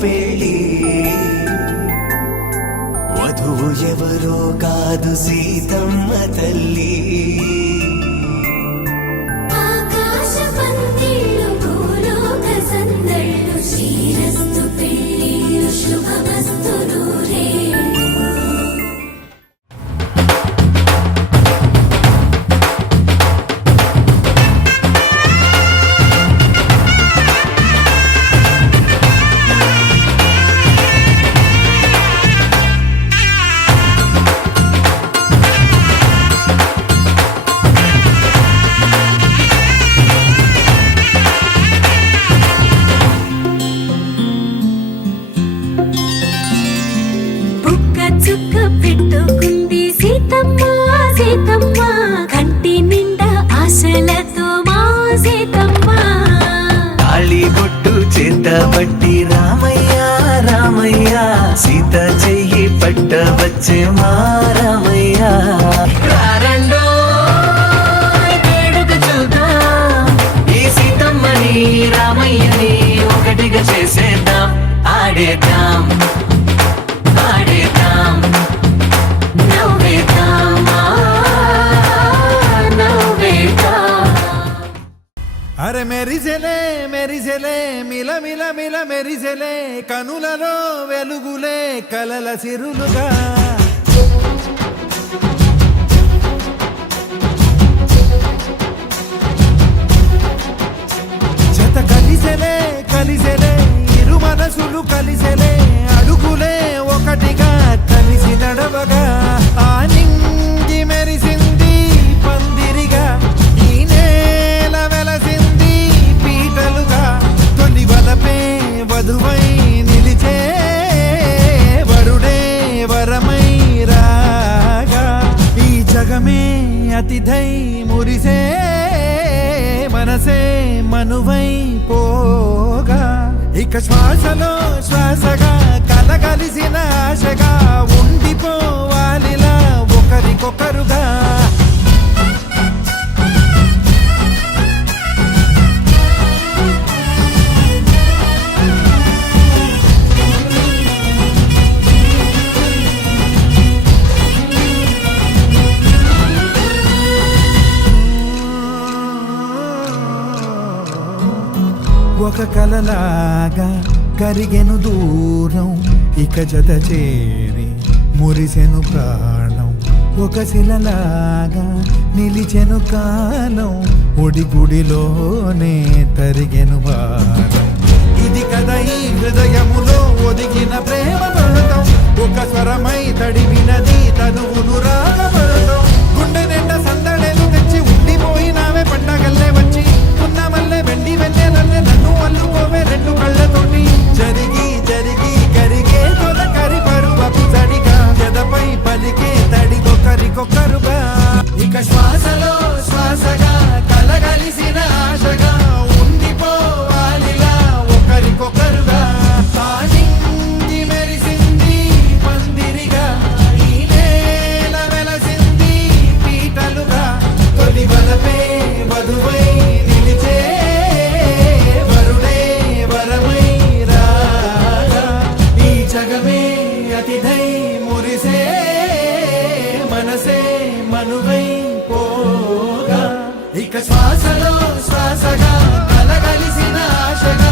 పెళ్ళి వధువు ఎవరో కాదు సీతమ్మ తల్లి ఆకాశ పందిళ్ళు భూలోక సందళ్ళు శ్రీరస్తు పెళ్ళిళ్ళు శుభమస్తు నూరే చుక్క పెట్టుకుంది సీతమ్మ సీతమ్మ కంటి నిండా ఆశలతో మా సీతమ్మ తాళి బొట్టు చేత పట్టి రామయ్య రామయ్య సీత చెయ్యి పట్ట వచ్చే మా రామయ్య రారండో వేడుక చూద్దాం ఈ సీతమ్మని రామయ్యని ఒకటిగా చేసేద్దాం ఆడేద్దాం అరే మెరిసెలే మెరిసెలే మిల మిల మిల మెరిసెలే కనులలో వెలుగులే కలల సిరులుగా జత కలిసెలే కలిసెలే ఇరు మనసులు కలిసెలే అడుగులే ఒకటిగా కలిసి నడవగా ఆ నింగి మెరిసింది పందిరిగా ఈ నేల వెలసింది పీటలుగా తొలి వలపే వధువై నిలిచే వరుడే వరమై రాగా ఈ జగమే అతిథై మురిసే మనసే మనువై పోగా ఇక శ్వాసలో శ్వాసగా కలగలిసిన ఆశగా ఉండిపోవాలిలా ఒకరికొకరుగా ఒక కలలాగా కరిగెను దూరం ఇక జత చేరి మురిసెను ప్రాణం ఒక శిలలాగా నిలిచెను కాలం ఒడిగుడిలోనే తరిగెను వారం ఇది కదా ఈ హృదయములో ఒదిగిన ప్రేమ పడతాం ఒక స్వరమై తడివినది తనువును రాగపడతాం గుండె నిండా సందడేలు తెచ్చి ఉండిపోయినావే పండగల్లే వచ్చి ఉన్న మల్లె వెండి వెన్నెలల్లే నన్ను అల్లుకోవే రెండు కళ్ళతోటి జరిగి జరిగి కరిగే తొలకరి పరువపు తడిగా ఎదపై పలికే తడికొకరికొకరుగా ఇక శ్వాసలో శ్వాసగా కలగలిసిన ఆశగా ఉండిపోవాలిలా ఒకరికొకరుగా తానింగి మెరిసింది పందిరిగా ఈ నేల వెలసింది పీటలుగా తొలి వలపే వధువై నిలిచే వరుడే వరమై రాగా ఈ జగమే అతిథై మురిసే మనసే మనువై పోగా ఇక శ్వాసలో శ్వాసగా కలగలిసిన ఆశగా